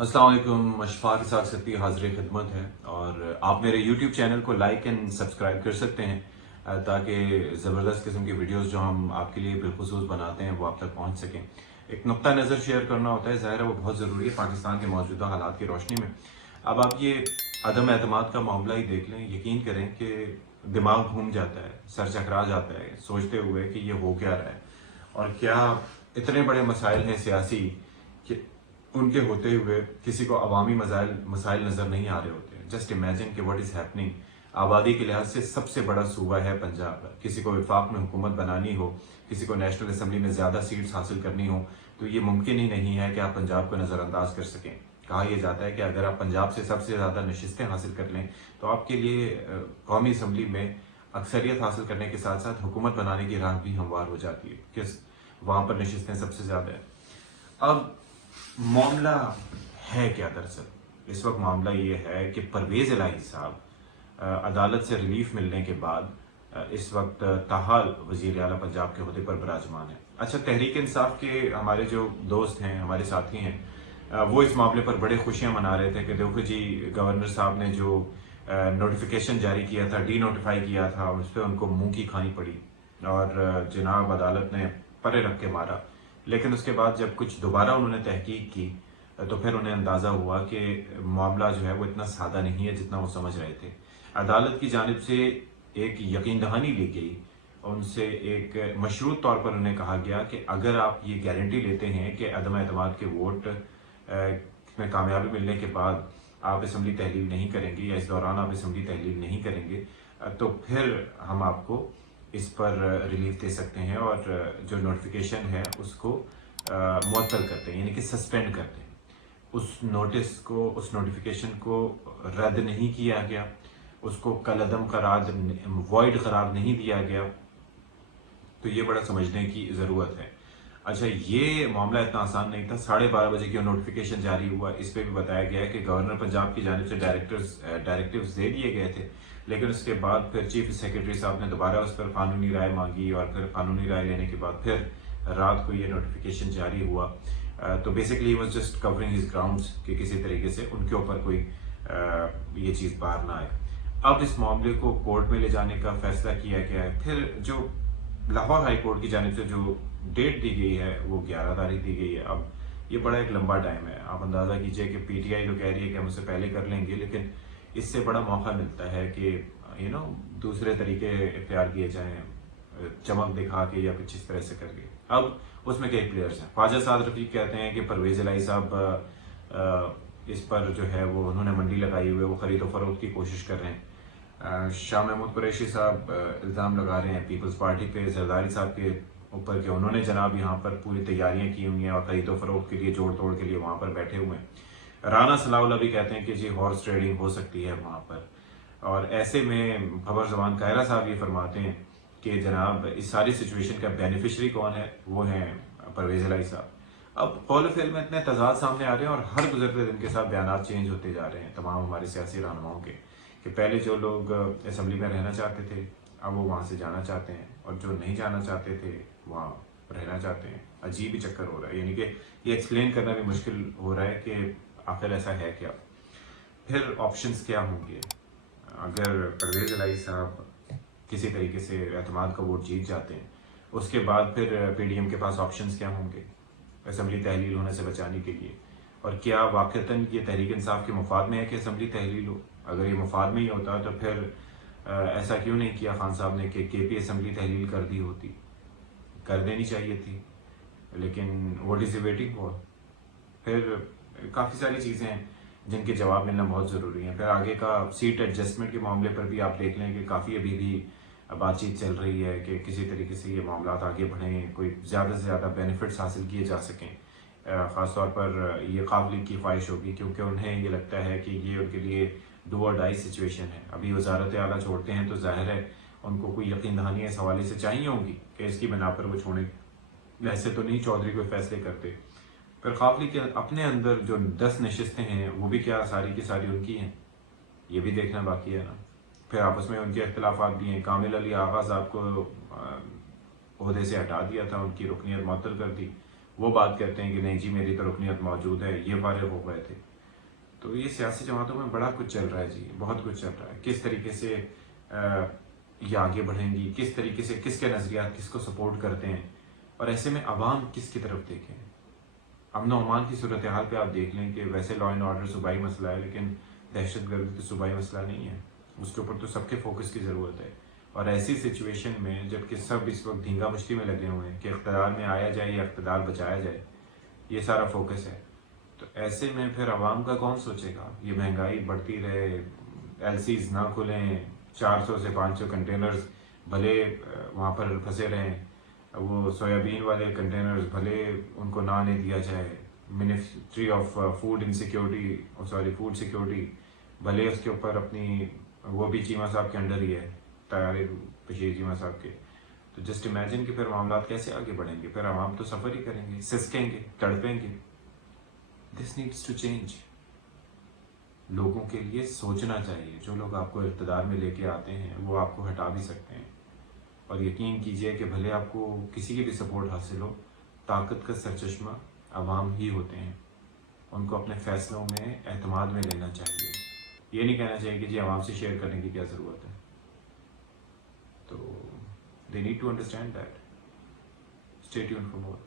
अस्सलाम वालेकुम। अशफाक इसाक सत्ती हाजिर खिदमत है और आप मेरे YouTube चैनल को लाइक एंड सब्सक्राइब कर सकते हैं ताकि ज़बरदस्त किस्म की वीडियोस जो हम आपके लिए बिलखुसूस बनाते हैं वो आप तक पहुंच सकें। एक नुक्ता नज़र शेयर करना होता है, ज़ाहिर है वो बहुत ज़रूरी है पाकिस्तान के मौजूदा हालात की रोशनी में। अब आप ये अदम एतमाद का मामला ही देख लें, यकीन करें कि दिमाग घूम जाता है, सर चकरा जाता है सोचते हुए कि ये हो क्या रहा है और क्या इतने बड़े मसाइल हैं सियासी कि उनके होते हुए किसी को अवामी मसाइल नजर नहीं आ रहे होते। जस्ट इमेजिन कि व्हाट इज हैपनिंग। आबादी के लिहाज से सबसे बड़ा सूबा है पंजाब। किसी को विफाक में हुकूमत बनानी हो, किसी को नेशनल असम्बली में ज्यादा सीट्स हासिल करनी हो, तो ये मुमकिन ही नहीं है कि आप पंजाब को नजरअंदाज कर सकें। कहा यह जाता है कि अगर आप पंजाब से सबसे ज्यादा नशिस्तें हासिल कर लें तो आपके लिए कौमी असम्बली में अक्सरियत हासिल करने के साथ साथ हुकूमत बनाने की राह भी हमवार हो जाती है कि वहां पर नशिस्तें सबसे ज्यादा है। अब मामला है क्या दरअसल? इस वक्त मामला ये है कि परवेज इलाही साहब अदालत से रिलीफ मिलने के बाद इस वक्त ताहाल वजीर आला पंजाब के ओहदे पर विराजमान है। अच्छा, तहरीक इंसाफ के हमारे जो दोस्त हैं, हमारे साथी हैं, वो इस मामले पर बड़े खुशियां मना रहे थे कि देखो जी, गवर्नर साहब ने जो नोटिफिकेशन जारी किया था, डी नोटिफाई किया था, उस पर उनको मुंह की खानी पड़ी और जनाब अदालत ने परे रख के मारा। लेकिन उसके बाद जब कुछ दोबारा उन्होंने तहकीक की तो फिर उन्हें अंदाजा हुआ कि मामला जो है वो इतना सादा नहीं है जितना वो समझ रहे थे। अदालत की जानिब से एक यकीन दहानी ली गई, उनसे एक मशरूत तौर पर उन्हें कहा गया कि अगर आप ये गारंटी लेते हैं कि अदम एतमाद के वोट में कामयाबी मिलने के बाद आप असम्बली तहलील नहीं करेंगे या इस दौरान आप असम्बली तहलील नहीं करेंगे तो फिर हम आपको इस पर रिलीफ दे सकते हैं और जो नोटिफिकेशन है उसको मुअत्तल करते हैं, यानी कि सस्पेंड करते हैं। उस नोटिस को, उस नोटिफिकेशन को रद्द नहीं किया गया, उसको कलअदम करार, वॉइड करार नहीं दिया गया। तो ये बड़ा समझने की ज़रूरत है। अच्छा, ये मामला इतना आसान नहीं था। 12:30 बजे की नोटिफिकेशन जारी हुआ, इस पे भी बताया गया है कि गवर्नर पंजाब की जानिब से डायरेक्टिव्स दे दिए गए थे, लेकिन उसके बाद फिर चीफ सेक्रेटरी साहब ने दोबारा उस पर कानूनी राय मांगी और फिर कानूनी राय लेने के बाद फिर रात को ये नोटिफिकेशन जारी हुआ। तो basically he was just covering his grounds कि किसी तरीके से उनके ऊपर कोई ये चीज़ बाहर ना आए। अब इस मामले को कोर्ट में ले जाने का फैसला किया गया है। फिर जो लाहौर हाई कोर्ट की जानिब से जो डेट दी गई है वो 11 तारीख दी गई है। अब ये बड़ा एक लंबा टाइम है। आप अंदाज़ा कीजिए कि पीटीआई तो कह रही है कि हम उससे पहले कर लेंगे, लेकिन इससे बड़ा मौका मिलता है कि दूसरे तरीके इख्तियार किए जाएं, चमक दिखा के या कुछ इस तरह से करके। अब उसमें कई प्लेयर्स हैं। ख्वाजा साद रफीक कहते हैं कि परवेज इलाही साहब इस पर जो है वो उन्होंने मंडी लगाई हुई है, वो खरीदो फरोख्त की कोशिश कर रहे हैं। शाह महमूद कुरैशी साहब इल्ज़ाम लगा रहे हैं पीपल्स पार्टी पे, जरदारी साहब के ऊपर कि उन्होंने जनाब यहाँ पर पूरी तैयारियां की हुई हैं और खरीदो फरोख्त के लिए, जोड़ तोड़ के लिए वहाँ पर बैठे हुए हैं। राना सलाउल्लाह भी कहते हैं कि जी हॉर्स ट्रेडिंग हो सकती है वहाँ पर। और ऐसे में खबर जबान कायरा साहब ये फरमाते हैं कि जनाब इस सारी सिचुएशन का बेनिफिशरी कौन है, वो हैं परवेज इलाही साहब। अब कौल फिल में इतने तजाद सामने आ रहे हैं और हर गुजरते दिन के साथ बयान चेंज होते जा रहे हैं तमाम हमारे सियासी रहनुमाओं के, कि पहले जो लोग असम्बली में रहना चाहते थे अब वो वहाँ से जाना चाहते हैं और जो नहीं जाना चाहते थे वहाँ रहना चाहते हैं। अजीब ही चक्कर हो रहा है, यानी कि ये एक्सप्लेन करना भी मुश्किल हो रहा है कि आखिर ऐसा है क्या। फिर ऑप्शंस क्या होंगे अगर परवेज इलाही साहब किसी तरीके से एतमाद का वोट जीत जाते हैं? उसके बाद फिर पीडीएम के पास ऑप्शंस क्या होंगे असम्बली तहलील होने से बचाने के लिए? और क्या वाकईतन ये तहरीक इंसाफ के मुफाद में है कि असम्बली तहलील हो? अगर ये मुफाद में ही होता तो फिर ऐसा क्यों नहीं किया खान साहब ने कि केपी असम्बली तहलील कर दी होती? कर देनी चाहिए थी, लेकिन व्हाट इज वेटिंग फॉर? फिर काफ़ी सारी चीज़ें हैं जिनके जवाब मिलना बहुत ज़रूरी है। फिर आगे का सीट एडजस्टमेंट के मामले पर भी आप देख लें कि काफ़ी अभी भी बातचीत चल रही है कि किसी तरीके से ये मामला आगे बढ़ें, कोई ज़्यादा से ज़्यादा बेनिफिट्स हासिल किए जा सकें। ख़ासतौर पर ये काबिल की ख्वाहिश होगी क्योंकि उन्हें ये लगता है कि ये उनके लिए डू और डाई सिचुएशन है। अभी वजारत आला छोड़ते हैं तो जाहिर है उनको कोई यकीन दहानी इस हवाले से चाहिए होगी कि इसकी बिना पर वो छोड़ें। वैसे तो नहीं चौधरी कोई फैसले करते। फिर काफिली के अपने अंदर जो 10 नशिस्तें हैं वो भी क्या सारी की सारी उनकी हैं, ये भी देखना बाकी है ना। फिर आपस में उनके अख्तिलाफात भी हैं। कामिल अली आगा साहब को ओहदे से हटा दिया था, उनकी रुकनीत मुअत्तल कर दी, वो बात करते हैं कि नहीं जी मेरी तो रुकनीत मौजूद है, ये फारिग हो गए थे। तो ये सियासी जमातों में बड़ा कुछ चल रहा है जी, बहुत कुछ चल रहा है। किस तरीके से ये आगे बढ़ेंगी, किस तरीके से किसके नज़रियात किसको सपोर्ट करते हैं, और ऐसे में अवाम किसकी तरफ देखें। अमन अमान की सूरत हाल पे आप देख लें कि वैसे लॉ एंड ऑर्डर सूबाई मसला है, लेकिन दहशत गर्दी तो सूबाई मसला नहीं है, उसके ऊपर तो सबके फोकस की ज़रूरत है। और ऐसी सिचुएशन में जबकि सब इस वक्त धींगा मुश्ती में लगे हुए हैं कि इक़्तिदार में आया जाए या इक़्तिदार बचाया जाए, ये सारा फोकस है। तो ऐसे में फिर आवाम का कौन सोचेगा? ये महंगाई बढ़ती रहे, एलसीज ना खुलें, 400 से 500 कंटेनर्स भले वहाँ पर फंसे रहें, वो सोयाबीन वाले कंटेनर्स भले उनको ना आने दिया जाए, ministry of food insecurity food security भले उसके ऊपर अपनी, वो भी चीमा साहब के अंडर ही है, तैयारी बशीर चीमा साहब के। तो जस्ट इमेजिन कि फिर मामला कैसे आगे बढ़ेंगे, फिर आवाम तो सफ़र ही करेंगे, सिसकेंगे, तड़पेंगे। This needs to change. लोगों के लिए सोचना चाहिए। जो लोग आपको इक़्तिदार में लेके आते हैं वो आपको हटा भी सकते हैं, और यकीन कीजिए कि भले आपको किसी की भी सपोर्ट हासिल हो, ताकत का सरचश्मा अवाम ही होते हैं। उनको अपने फैसलों में एतमाद में लेना चाहिए। ये नहीं कहना चाहिए कि जी अवाम से शेयर करने की क्या ज़रूरत है। तो they need to understand that. Stay tuned for more.